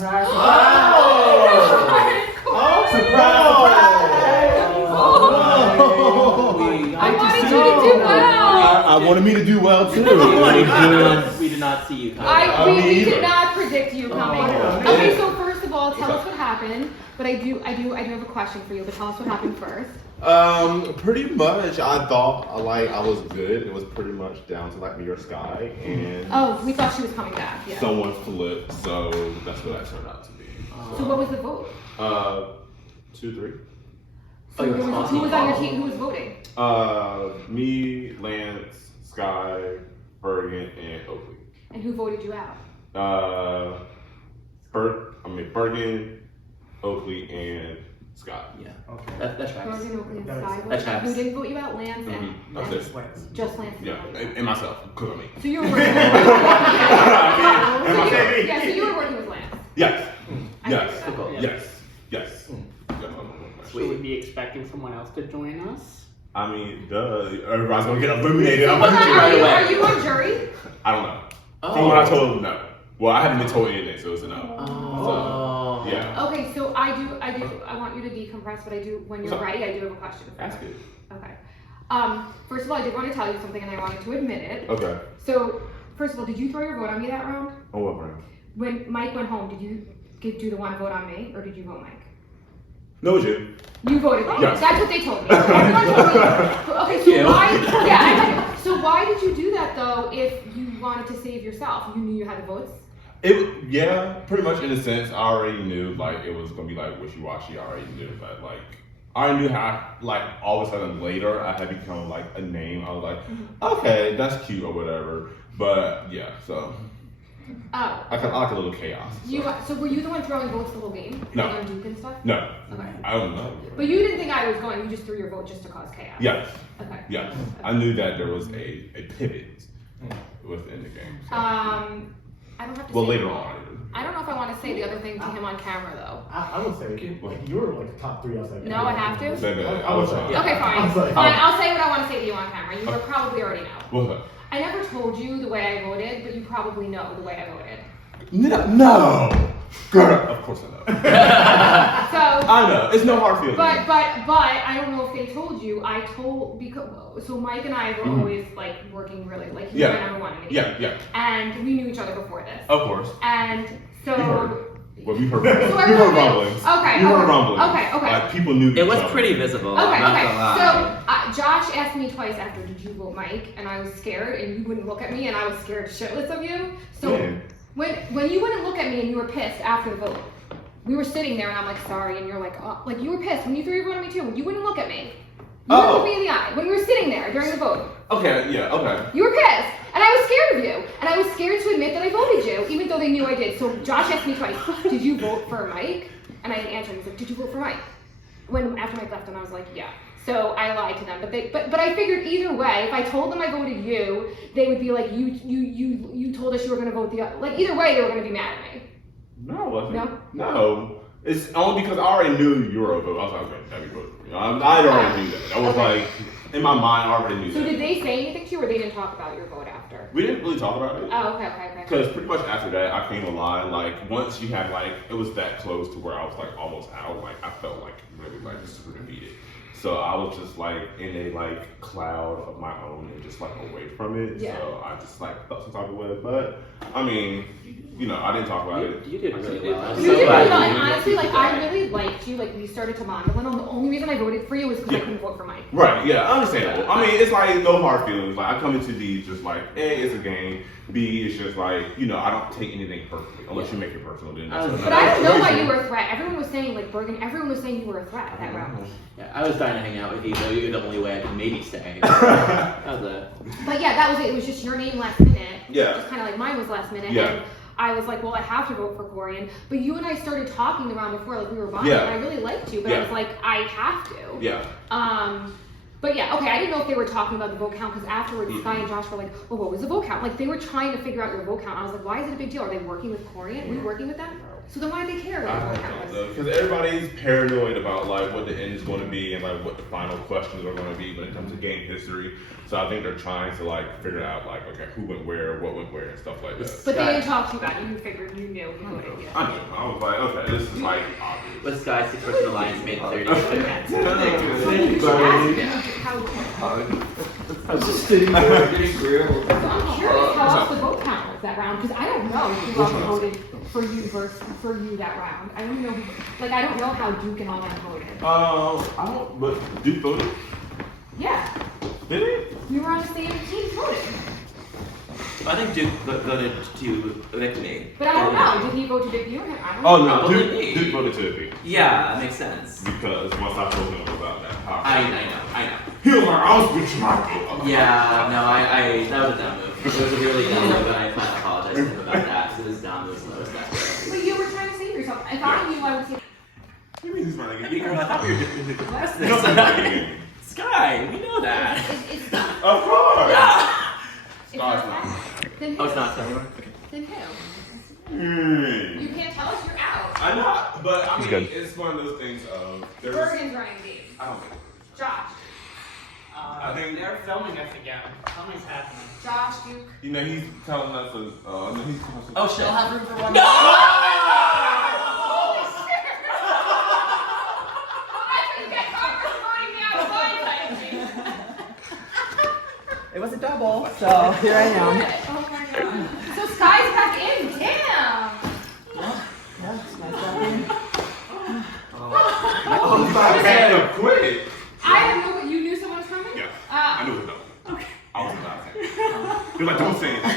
Surprise! Oh, surprise! I wanted you to do well. I wanted me to do well too. We did not see you coming. We did not predict you coming. Okay, so first of all, tell us what happened. But I do have a question for you. But tell us what happened first. Pretty much. I thought I was good. It was pretty much down to like me or Sky, and We thought she was coming back. Yeah. someone flipped, so that's what that turned out to be. So what was the vote? 2-3. So who was on your team? Who was voting? Me, Lance, Sky, Bergen, and Oakley. And who voted you out? Bergen, Oakley, and Scott. Yeah. Okay. That tracks. Bergen, Oakley, and That Sky. makes sense. That Who didn't vote you out? Lance and That's it. Lance. just Lance. Yeah, and myself, because of me. So you were working. So you were working with Lance. Yes. I Yes. figured that. Yes. Yes. Should we be expecting someone else to join us? I mean, duh. Everybody's gonna get eliminated. I'm Hold on, like, right away. are you on jury? I don't know. Oh. From what I told them, no. Well, I haven't been told anything, so it's a no. Oh. So, yeah. Okay, so I want you to decompress, but when you're ready, I do have a question. Ask it. Okay. First of all, I did want to tell you something, and I wanted to admit it. Okay. So, first of all, did you throw your vote on me that round? On what round? When Mike went home, did you do the one vote on me, or did you vote Mike? No, it's you. You voted me. Yes. That's what they told me. Everyone told me. Okay, so why? Yeah. So why did you do that though? If you wanted to save yourself, you knew you had the votes. Yeah, pretty much in a sense, I already knew like it was gonna be like wishy-washy. I already knew, but like I knew how like all of a sudden later I had become like a name. I was like, okay, that's cute or whatever. But yeah, so Oh. I like a little chaos. So. So were you the one throwing votes the whole game? No. On Duke and stuff? No. Okay. I don't know. But you didn't think I was going. You just threw your vote just to cause chaos. Yes. Okay. Yes. I knew that there was a pivot within the game. So. I don't have to. Well, say later that. on. I don't know if I want to say the other thing to him on camera though. I would say like, you were like top 3 outside. No, I have to? Baby, I I was would say. fine. Okay, fine. I'm sorry. Fine. I'll say what I want to say to you on camera. You will probably already know. What's up? I never told you the way I voted, but you probably know the way I voted. No. Girl, of course I know. So. I know. It's no hard feelings. But I don't know if they told you. So Mike and I were always like working really like he was my number one. And Yeah. And we knew each other before this. Of course. And so. We heard. Well, we heard. So We everyone heard rumblings. Okay. We heard rumblings. Okay. Like people knew. It was each other. pretty visible. Okay. I'm not Okay. gonna lie. So Josh asked me twice after, did you vote Mike? And I was scared, and you wouldn't look at me, and I was scared shitless of you. So Man. when you wouldn't look at me and you were pissed after the vote, we were sitting there, and I'm like, sorry, and you're like, oh, like you were pissed when you threw your vote at me too. You wouldn't look at me. You wouldn't look me in the eye when we were sitting there during the vote. Okay. Yeah. Okay. You were pissed, and I was scared of you, and I was scared to admit that I voted you, even though they knew I did. So Josh asked me twice, did you vote for Mike? And I didn't answer. He was like, did you vote for Mike? After Mike left, and I was like, yeah. So I lied to them, but I figured either way, if I told them I voted you, they would be like, you told us you were gonna vote the other. Like either way, they were gonna be mad at me. No, it wasn't. No? No. It's only because I already knew you were a vote. I was like, okay, that'd be voted for me. I already knew that. I was like, in my mind, I already knew So that. did they say anything to you, or they didn't talk about your vote after? We didn't really talk about it. Oh, okay. Because pretty much after that, I came alive. Like once you had like, it was that close to where I was like almost out. Like I felt like really like super defeated. So I was just like in a like cloud of my own and just like away from it. Yeah. So I just like felt some type of way. But I mean, you know, I didn't talk about it. You did really well. I'm You so did glad really well, you and did honestly, like that. I really liked you. Like we started to bond, and the only reason I voted for you was because I couldn't vote for Mike. Right, yeah, I understand that. I mean, it's like no hard feelings. Like I come into these just like, A, it's a game. B, it's just like, you know, I don't take anything personally unless you make it personal. Then that's But I don't know why you were a threat. Everyone was saying like Bergen. Everyone was saying you were a threat that round. Yeah, I was dying to hang out with you, so you're the only way I could maybe stay. That was a... But yeah, that was it. It was just your name last minute. Yeah. Just kind of like mine was last minute. Yeah. And I was like, well, I have to vote for Corian. But you and I started talking the round before, like we were bonding, Yeah. and I really liked you. But I Yeah. was like, I have to. Yeah. But yeah, okay, I didn't know if they were talking about the vote count because afterwards Sky and Josh were like, well, what was the vote count? Like they were trying to figure out your vote count. I was like, why is it a big deal? Are they working with Corian? Were you working with them? So then why do they care what your vote count was? Because everybody's paranoid about like what the end is going to be and like what the final questions are going to be when it comes to game history. So I think they're trying to like figure out like, okay, who went where, what went where, and stuff like that. But they didn't talk to you about it. You figured you knew who voted. Yeah. I knew. I was like, okay, this is like obvious. But Sky 6% Alliance made 30. I was just sitting there getting grilled. So I'm curious how else the vote count was that round because I don't know who else voted for you versus for you that round. I don't know. Like I don't know how Duke and all them voted. I don't. But Duke voted. Yeah, Did he? we were on the same team voting. I think Duke voted to evict me. But I don't know. Did he vote to Duke you or him? I don't know. Oh no, Probably Duke, me. Duke voted to me Yeah, that makes sense. because once I told him about that power, I know. he was like, I was bitching my vote. Yeah, no, I that was a dumb move. It was a really dumb move, and I plan to apologize to him about that. So this dumb was lowest that way. But you were trying to save yourself. If I knew, I would say. What do you mean he's my Hey, girl, I thought we were doing the class He's not my nigga. Sky, we know that. It's not. Of course. It's Scar's not. not. Then who? Oh, it's not anymore? Okay. Then who? Mm. You can't tell us you're out. I'm not, but I mean, good. it's one of those things of there's. Bergen's running the game. I don't think. Josh. I think- they're filming us again. Something's happening. Josh, Duke. You know, he's telling us. He's telling us. Oh, she'll have room for one. Holy shit! I think I thought you were voting me out of line type. It was a double, so here I am. Oh my god. So Sky's back in. Damn. Yeah, it's nice happening. Oh, he's not bad to quit. I didn't know, but you knew someone was coming? Yeah, I knew it was double. Okay. I wasn't laughing. He was like, don't say anything.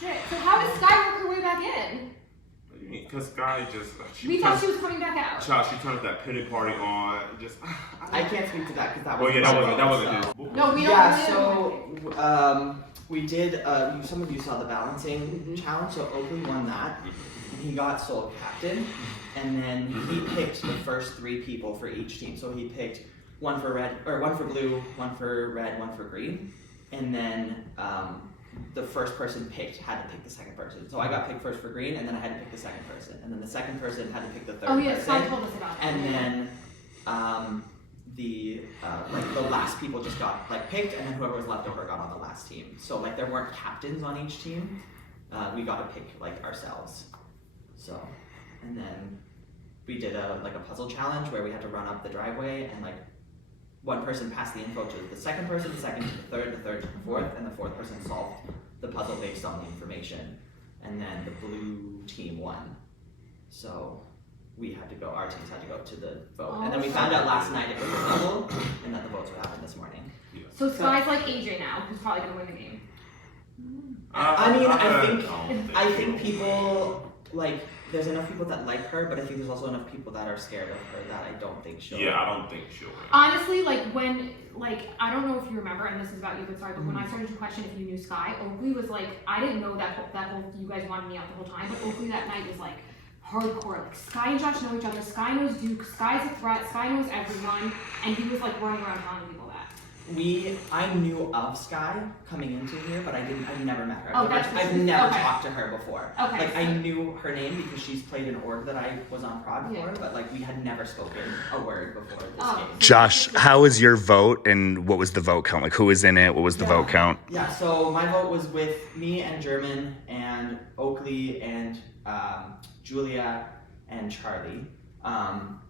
Shit. So how did Sky work her way back in? Because Sky just. We thought she was coming back out. She turned that pity party on. Just. I can't speak to that because that Oh was. yeah, that wasn't his. No, we don't. Yeah, really so we did. Some of you saw the balancing challenge. So Oakley won that. He got sole captain, and then he picked the first 3 people for each team. So he picked one for red, or one for blue, one for red, one for green, and then the first person picked had to pick the second person. So I got picked first for green, and then I had to pick the second person, and then the second person had to pick the third Oh yeah, person. Sky told us about that. And then the last people just got like picked, and then whoever was left over got on the last team. So like there weren't captains on each team. We got to pick like ourselves. So, and then we did a puzzle challenge where we had to run up the driveway and like one person passed the info to the second person, the second to the third to the fourth, and the fourth person solved the puzzle based on the information. And then the blue team won. So we had to go, our teams had to go to the vote. And then we found out last night it was a double and that the votes would happen this morning. So Sky's like AJ now, who's probably gonna win the game. I think people like there's enough people that like her, but I think there's also enough people that are scared of her that I don't think she'll. Yeah, I don't think she'll win. Honestly, like when, like I don't know if you remember, and this is about you, but sorry, but when I started to question if you knew Sky, Oakley was like, I didn't know that whole you guys wanted me out the whole time, but Oakley that night was like hardcore. Like Sky and Josh know each other. Sky knows Duke. Sky's a threat. Sky knows everyone, and he was like running around telling people that. I knew of Sky coming into here, but I've never met her. Oh, I've never okay. talked to her before. Okay. Like I knew her name because she's played an org that I was on prod before, but like we had never spoken a word before this game. Josh, how was your vote and what was the vote count? Like who was in it? What was the vote count? Yeah, so my vote was with me and German and Oakley and Julia and Charlie.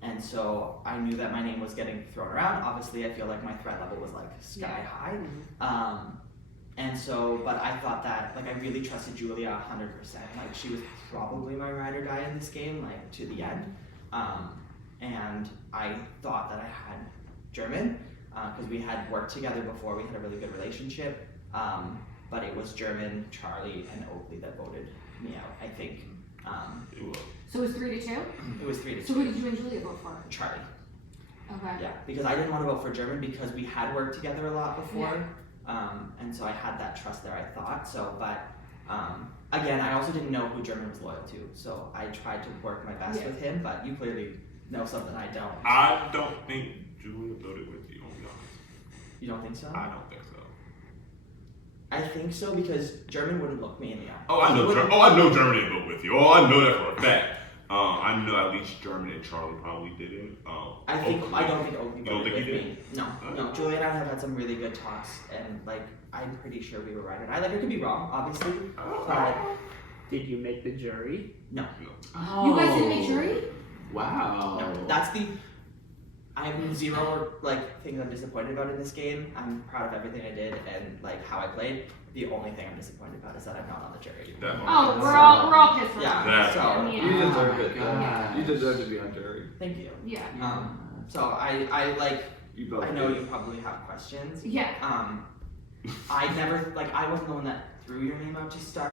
And so I knew that my name was getting thrown around. Obviously, I feel like my threat level was like sky high. And so, but I thought that, like, I really trusted Julia 100%. Like, she was probably my ride or die in this game, like, to the end. And I thought that I had German, because we had worked together before. We had a really good relationship. But it was German, Charlie, and Oakley that voted me out, I think. It was. So it was 3-2? It was 3-2. So who did you and Julia vote for? Charlie. Okay. Yeah, because I didn't want to vote for German because we had worked together a lot before. And so I had that trust there, I thought. So, but again, I also didn't know who German was loyal to. So I tried to work my best with him, but you clearly know something I don't. I don't think Julia voted with you, I'll be honest. You don't think so? I don't think so. I think so because German wouldn't look me in the eye. Oh, I know. I know Germany didn't vote with you. Oh, I know that for a fact. I know at least German and Charlie probably didn't. I don't think Oakley You don't think voted he with did? me. No. Julia and I have had some really good talks, and like I'm pretty sure we were right. And I could be wrong, obviously, but Did you make the jury? no. Oh. You guys didn't make jury? Wow. No, that's the. I have zero like things I'm disappointed about in this game. I'm proud of everything I did and like how I played. The only thing I'm disappointed about is that I'm not on the jury. Oh, we're all pissed off. Yeah. So Yeah. You deserve it. Yeah. You deserve to be on jury. thank you. Yeah. So I like. You both I know did. you probably have questions. Yeah. I never like I wasn't the one that threw your name out to start.